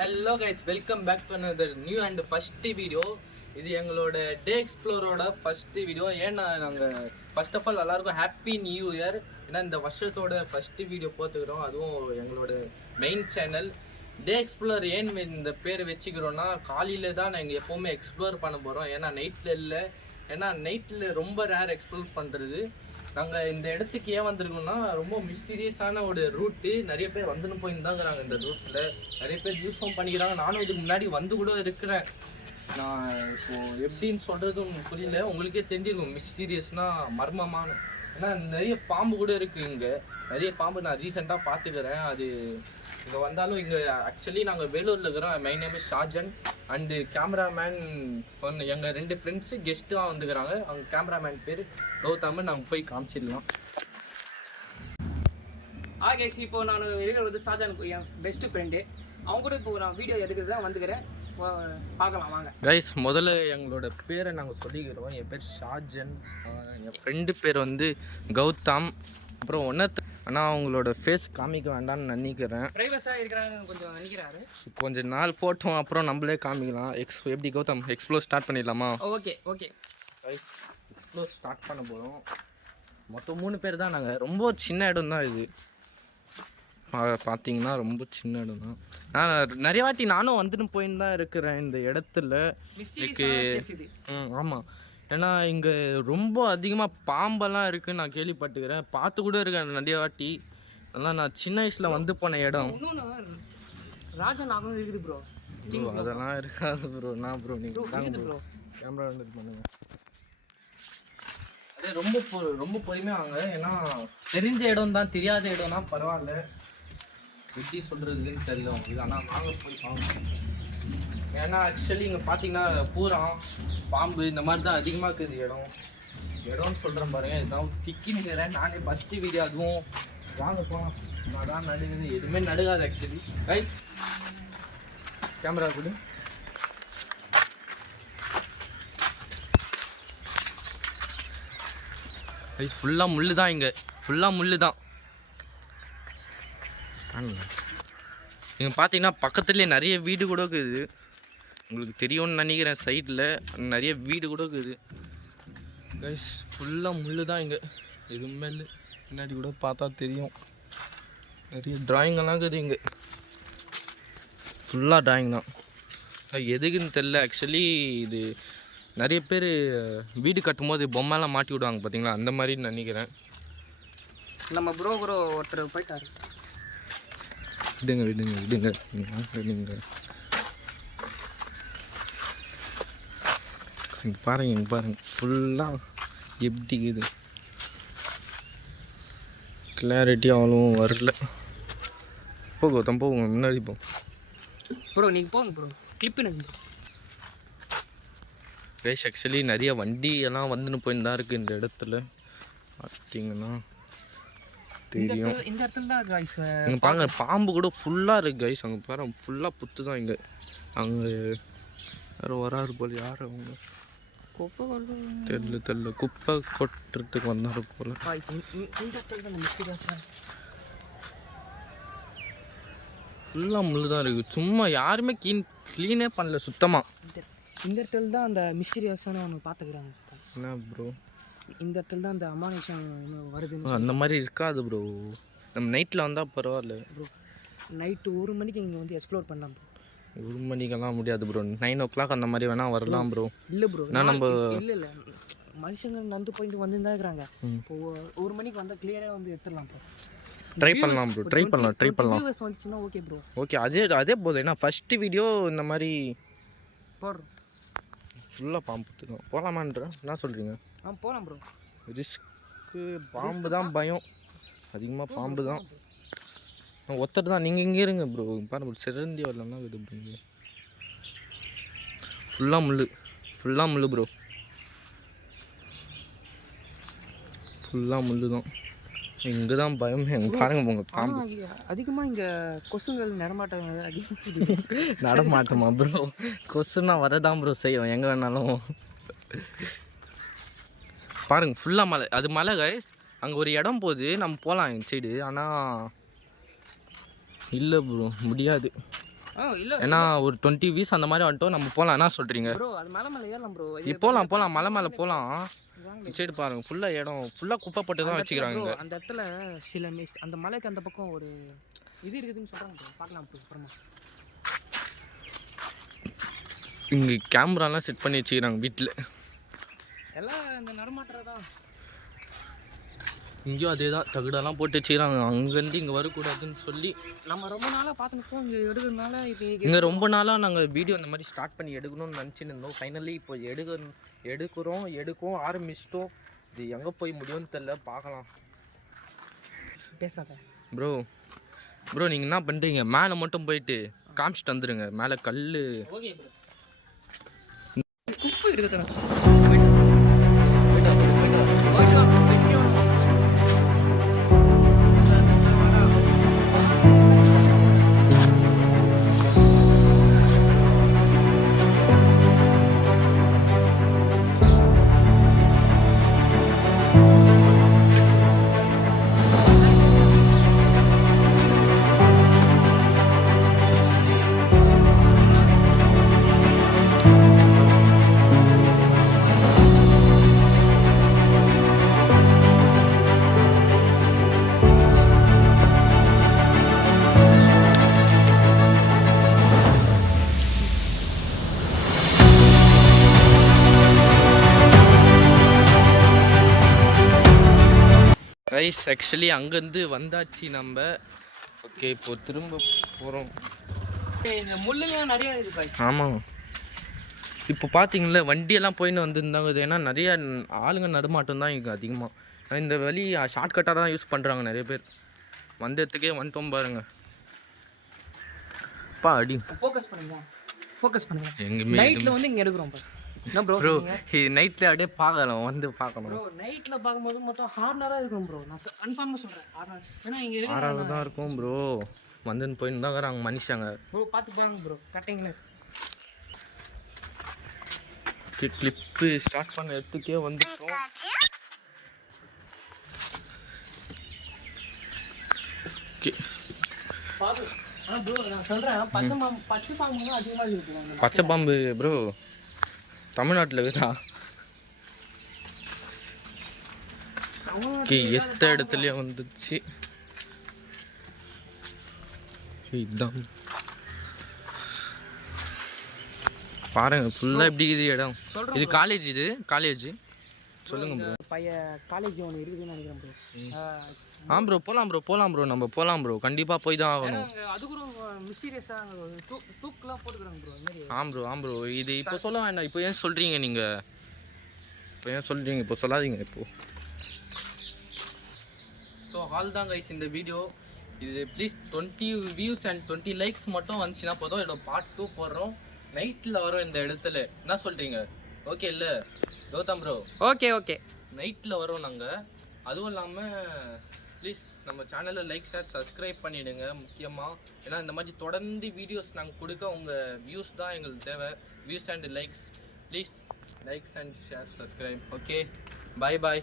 Hello guys, welcome back to another new and first video. இது எங்களோட day எக்ஸ்ப்ளோரோட first video. ஏன்னா நாங்கள் ஃபர்ஸ்ட் ஆஃப் ஆல் எல்லாருக்கும் ஹாப்பி நியூ இயர். ஏன்னா இந்த வருஷத்தோட ஃபர்ஸ்ட் வீடியோ போத்துக்கிறோம், அதுவும் எங்களோட மெயின் சேனல் டே எக்ஸ்ப்ளோர். ஏன் இந்த பேர் வச்சுக்கிறோன்னா, காலையில் தான் நாங்கள் எப்போவுமே எக்ஸ்ப்ளோர் பண்ண போகிறோம். ஏன்னா நைட்டில் இல்லை, ஏன்னா நைட்டில் ரொம்ப ரேர் எக்ஸ்ப்ளோர் பண்ணுறது. நாங்கள் இந்த இடத்துக்கு ஏன் வந்திருக்கோம்னா, ரொம்ப மிஸ்டீரியஸான ஒரு ரூட்டு. நிறைய பேர் வந்துன்னு போயின்னு தாங்கிறாங்க. இந்த ரூட்டில் நிறைய பேர் யூஸும் பண்ணிக்கிறாங்க. நானும் இதுக்கு முன்னாடி வந்து கூட இருக்கிறேன். நான் இப்போது எப்படின்னு சொல்கிறதும் புரியல. உங்களுக்கே தெரிஞ்சிருக்கும், மிஸ்டீரியஸ்னால் மர்மமான. ஏன்னா நிறைய பாம்பு கூட இருக்குது இங்கே. நிறைய பாம்பு நான் ரீசெண்டாக பார்த்துக்கிறேன். அது இங்கே வந்தாலும் இங்கே ஆக்சுவலி நாங்கள் வேலூரில் இருக்கிறோம். My name is Shajan and cameraman எங்கள் 2 ஃப்ரெண்ட்ஸு கெஸ்ட்டாக வந்துக்கிறாங்க. அவங்க கேமராமேன் பேர் கௌதம். நாங்கள் போய் காமிச்சிடலாம். ஆகேஸ், இப்போ நான் இருக்கிறது ஷாஜான், என் பெஸ்ட்டு ஃப்ரெண்டு. அவங்க கூட இப்போ நான் வீடியோ எடுக்கிறது தான் வந்துக்கிறேன். பார்க்கலாம் வாங்க கைஸ். முதல்ல எங்களோட பேரை நாங்கள் சொல்லிக்கிறோம். என் பேர் ஷாஜன், என் ஃப்ரெண்டு பேர் வந்து கௌதம். அப்புறம் ஆனால் அவங்களோட ஃபேஸ் காமிக்க வேண்டாம்னு நினைக்கிறேன். ப்ரைவஸாக இருக்கிறாங்க கொஞ்சம் நினைக்கிறாரு. கொஞ்ச நாள் போட்டோம், அப்புறம் நம்மளே காமிக்கலாம். எப்படி கௌதம், எக்ஸ்ப்ளோர் ஸ்டார்ட் பண்ணிடலாமா? Okay okay guys, explore start பண்ண போகிறோம். மொத்தம் 3 பேர் தான். நாங்கள் ரொம்ப சின்ன இடம் தான் இது. பார்த்தீங்கன்னா ரொம்ப சின்ன இடம் தான். நான் நிறைய வாட்டி நானும் வந்துட்டு போயின்னு தான் இருக்கிறேன் இந்த இடத்துல. ஆமாம், ஏன்னா இங்கே ரொம்ப அதிகமாக பாம்பெல்லாம் இருக்குதுன்னு நான் கேள்விப்பட்டுக்கிறேன். பார்த்து கூட இருக்கேன் நிறைய வாட்டி. அதெல்லாம் நான் சின்ன வயசில் வந்து போன இடம். ராஜா நாகம் இருக்குது ப்ரோ. அதெல்லாம் இருக்காது ப்ரோ. நான் ப்ரோ நீங்கள் தாங்க ப்ரோ கேமரா வந்து பண்ணுங்க. அதே ரொம்ப பொறுமையாக வாங்க. ஏன்னா தெரிஞ்ச இடம் தான், தெரியாத இடம் தான் பரவாயில்ல. எப்படி சொல்கிறதுன்னு தெரியல உங்களுக்கு. ஆனால் வாங்க போய் பாருங்க. ஏன்னா ஆக்சுவலி இங்கே பார்த்தீங்கன்னா பூரா பாம்பு இந்த மாதிரி தான் அதிகமாக இருக்குது இடம்னு சொல்கிறேன் பாருங்கள். இதுதான் திக்கினுக்கிறேன் நானே ஃபஸ்ட்டு வீடியோ. அதுவும் வாங்க போகலாம். நான் தான் நடுங்குது, எதுவுமே நடுகாது ஆக்சுவலி. கைஸ், கேமரா கொடு. கைஸ், ஃபுல்லாக முள்ளு தான். இங்கே ஃபுல்லாக முள்ளு தான். இங்கே பார்த்தீங்கன்னா பக்கத்துலேயே நிறைய வீடு கூட இருக்குது. உங்களுக்கு தெரியும்னு நினைக்கிறேன். சைடில் நிறைய வீடு கூட இருக்குது. கைஸ், ஃபுல்லாக முள்ளு தான் இங்கே, எதுவுமே இல்லை. பின்னாடி கூட பார்த்தா தெரியும், நிறைய ட்ராயிங்கெல்லாம் இருக்குது இங்கே. ஃபுல்லாக ட்ராயிங் தான். எதுக்குன்னு தெரில. ஆக்சுவலி இது நிறைய பேர் வீடு கட்டும்போது பொம்மைலாம் மாட்டி விடுவாங்க பார்த்தீங்களா, அந்த மாதிரின்னு நினைக்கிறேன். நம்ம ப்ரோ ஒருத்தர் போயிட்டாரு. விடுங்க. இங்கே பாருங்க ஃபுல்லாக எப்படி இருக்குது. கிளாரிட்டி அவ்வளோ வரல. போகும் முன்னாடி போ ப்ரோ. நீங்கள் போங்க ப்ரோ, கிளிப் எனக்கு. கைஸ், ஆக்சுவலி நிறைய வண்டி எல்லாம் வந்துன்னு போயின்னு தான் இருக்குது இந்த இடத்துல. பார்த்தீங்கன்னா தெரியும். இந்த இடத்துல தான் கைஸ் இங்கே பாருங்க, பாம்பு கூட ஃபுல்லாக இருக்குது கைஸ். அங்கே பாருங்க, ஃபுல்லாக புத்து தான் இங்கே. அங்கே யாரும் வராரு போல். யார் அவங்க? தெரியல குப்பை கொட்டுறதுக்கு வந்தாரு போல. ஃபுல்லாக முள்ளு தான் இருக்குது. சும்மா யாருமே க்ளீனே பண்ணல சுத்தமாக. இந்த இடத்துல தான் அந்த மிஸ்டீரியஸான ஒன்று பார்த்துக்கிறாங்க. என்ன ப்ரோ, இந்த இடத்துல தான் அந்த அமானுஷம் வருது. அந்த மாதிரி இருக்காது ப்ரோ. நம்ம நைட்டில் வந்தால் பரவாயில்ல ப்ரோ. நைட்டு 1 மணிக்கு இங்கே வந்து எக்ஸ்ப்ளோர் பண்ணலாம் ப்ரோ. 1 மணிக்கெல்லாம் முடியாது ப்ரோ. 9 o'clock அந்த மாதிரி வேணால் வரலாம் ப்ரோ. இல்லை ப்ரோ, நான் நம்ம இல்லை மனுஷங்க நடந்து போயிட்டு வந்து தான் இருக்கிறாங்க. இப்போ 1 மணிக்கு வந்தால் கிளியராக வந்து எடுத்துடலாம் ப்ரோ. ட்ரை பண்ணலாம் ப்ரோ. ட்ரை பண்ணலாம். வந்துச்சுன்னா ஓகே ப்ரோ. ஓகே, அதே போதும். ஏன்னா ஃபஸ்ட்டு வீடியோ இந்த மாதிரி போடுறோம். ஃபுல்லாக பாம்பு தான். போகலாமான்ற என்ன சொல்கிறீங்க? போகலாம் ப்ரோ. ரிஸ்க்கு பாம்பு தான் பயம். அதிகமாக பாம்பு தான். ஒருத்தர் தான். நீங்கள் இங்கே இருங்க ப்ரோ. பாருங்க, சிறந்தி வரலன்னா இது பண்ணுங்க. ஃபுல்லாக முள்ளு ப்ரோ. ஃபுல்லாக முள்ளு தான். இங்கே தான் பயம். எங்கே பாருங்க போங்க, பாம்பு அதிகமாக இங்கே கொசுங்கள் நடமாட்டோமா ப்ரோ? கொசுன்னா வரதான் ப்ரோ செய்வோம் எங்கே வேணாலும். பாருங்க, ஃபுல்லாக மலை. அது மலை கைஸ். அங்கே ஒரு இடம் போகுது, நம்ம போகலாம் எங்கள் சைடு. ஆனால் இல்லை ப்ரோ, முடியாது. இல்லை ஏன்னா ஒரு 20 வீஸ் அந்த மாதிரி வந்துட்டோம் நம்ம போகலாம். என்ன சொல்கிறீங்க? ப்ரோ அது மேலே ஏறலாம் ப்ரோ. போகலாம் மலை மேலே போகலாம். சைடு பாருங்க ஃபுல்லாக இடம் ஃபுல்லாக குப்பை போட்டு தான் வச்சுக்கிறாங்க. அந்த இடத்துல சில அந்த மலைக்கு அந்த பக்கம் ஒரு இது இருக்குதுன்னு சொல்கிறாங்க ப்ரோ. பார்க்கலாம் ப்ரோ அப்புறமா. இங்கே கேமராலாம் செட் பண்ணி வச்சுக்கிறாங்க வீட்டில். எல்லாம் இந்த நடமாட்டுறது தான். இங்கேயும் அதே தான் தகுடெல்லாம் போட்டு வச்சுக்கிறாங்க. அங்கேருந்து இங்கே வரக்கூடாதுன்னு சொல்லி நம்ம ரொம்ப நாளாக பார்த்துருப்போம் இங்கே எடுக்கிறதுனால. இப்போ இங்கே ரொம்ப நாளாக நாங்கள் வீடியோ இந்த மாதிரி ஸ்டார்ட் பண்ணி எடுக்கணும்னு நினச்சின்னு இருந்தோம். ஃபைனலி இப்போ எடுக்கும் ஆரம்பிச்சிட்டோம். இது எங்கே போய் முடியும்னு தெரில, பார்க்கலாம். பேசாத ப்ரோ நீங்கள் என்ன பண்ணுறீங்க? மேலே மட்டும் போயிட்டு காமிச்சிட்டு வந்துடுங்க. மேலே கல். Okay bro. குப்பை எடுக்க ரைஸ் ஆக்சுவலி அங்கேருந்து வந்தாச்சு நம்ம. ஓகே இப்போ திரும்ப போகிறோம். இந்த முள்ளுலாம் நிறைய இருக்குது guys. ஆமாம், இப்போ பார்த்தீங்களா வண்டியெல்லாம் போயின்னு வந்துருந்தாங்க. இது ஏன்னா நிறைய ஆளுங்க நடமாட்டம் தான் இங்கே அதிகமாக. இந்த வழி ஷார்ட்கட்டாக தான் யூஸ் பண்ணுறாங்க நிறைய பேர். வந்ததுக்கே வந்துட்டோம் பாருங்க. அடி ஃபோக்கஸ் பண்ணுங்க. எங்கேயுமே நைட்டில் வந்து இங்கே எடுக்கிறோம் பாரு. என்ன ப்ரோ இது நைட்டில் அப்படியே பார்க்கலாம், வந்து பார்க்கணும். ப்ரோ நைட்டில் பார்க்கும்போது மொத்தம் ஹார்னராக இருக்கும் ப்ரோ. நான் கன்ஃபார்மாக சொல்கிறேன் ஹார்னர். ஏன்னா இங்கே இருக்கிற ஆறாவது தான் இருக்கும் ப்ரோ. வந்துன்னு போயின்னு தான் இருக்கிறாங்க மனுஷங்க. ப்ரோ பார்த்து பாருங்க ப்ரோ கட்டிங்களே. கிளிப்பு ஸ்டார்ட் பண்ண இடத்துக்கே வந்துட்டோம். ஓகே பார்த்து ப்ரோ நான் சொல்கிறேன் பச்சை பாம்பு அதிகமாக இருக்குது. பச்சை பாம்பு ப்ரோ தமிழ்நாட்டில் இருக்குதா? எத்த இடத்துலயே வந்துச்சு. இதுதான் பாருங்க ஃபுல்லாக எப்படி இது இடம். இது காலேஜ். இது காலேஜ் சொல்லுங்க ப்ரோ. காலேஜ் ஒன்று இருக்குதுன்னு நினைக்கிறேன் ப்ரோ. ப்ரோ போகலாம் ப்ரோ நம்ம போகலாம் ப்ரோ. கண்டிப்பாக போய் தான் ஆகணும். அது கூட மிஸ்டீரியஸாக தூக்கெலாம் போட்டுக்கிறாங்க ப்ரோ. ப்ரோ இது இப்போ சொல்ல வேண்டாம். இப்போ ஏன் சொல்கிறீங்க நீங்கள்? இப்போ சொல்லாதீங்க இப்போ. ஸோ ஆல் தான் கைஸ் இந்த வீடியோ. இது ப்ளீஸ் 20 வியூஸ் அண்ட் 20 லைக்ஸ் மட்டும் வந்துச்சுன்னா போதும். இதோட பார்ட் 2 போடுறோம். நைட்டில் வரும் இந்த இடத்துல. என்ன சொல்கிறீங்க? ஓகே இல்லை கௌதம் ப்ரோ? ஓகே நைட்டில் வரோம் நாங்கள். அதுவும் இல்லாமல் ப்ளீஸ் நம்ம சேனலை லைக் ஷேர் சப்ஸ்கிரைப் பண்ணிவிடுங்க முக்கியமாக. ஏன்னா இந்த மாதிரி தொடர்ந்து வீடியோஸ் நாங்கள் கொடுக்க உங்கள் வியூஸ் தான் எங்களுக்கு தேவை. Views and likes. Please likes and share subscribe. Okay bye.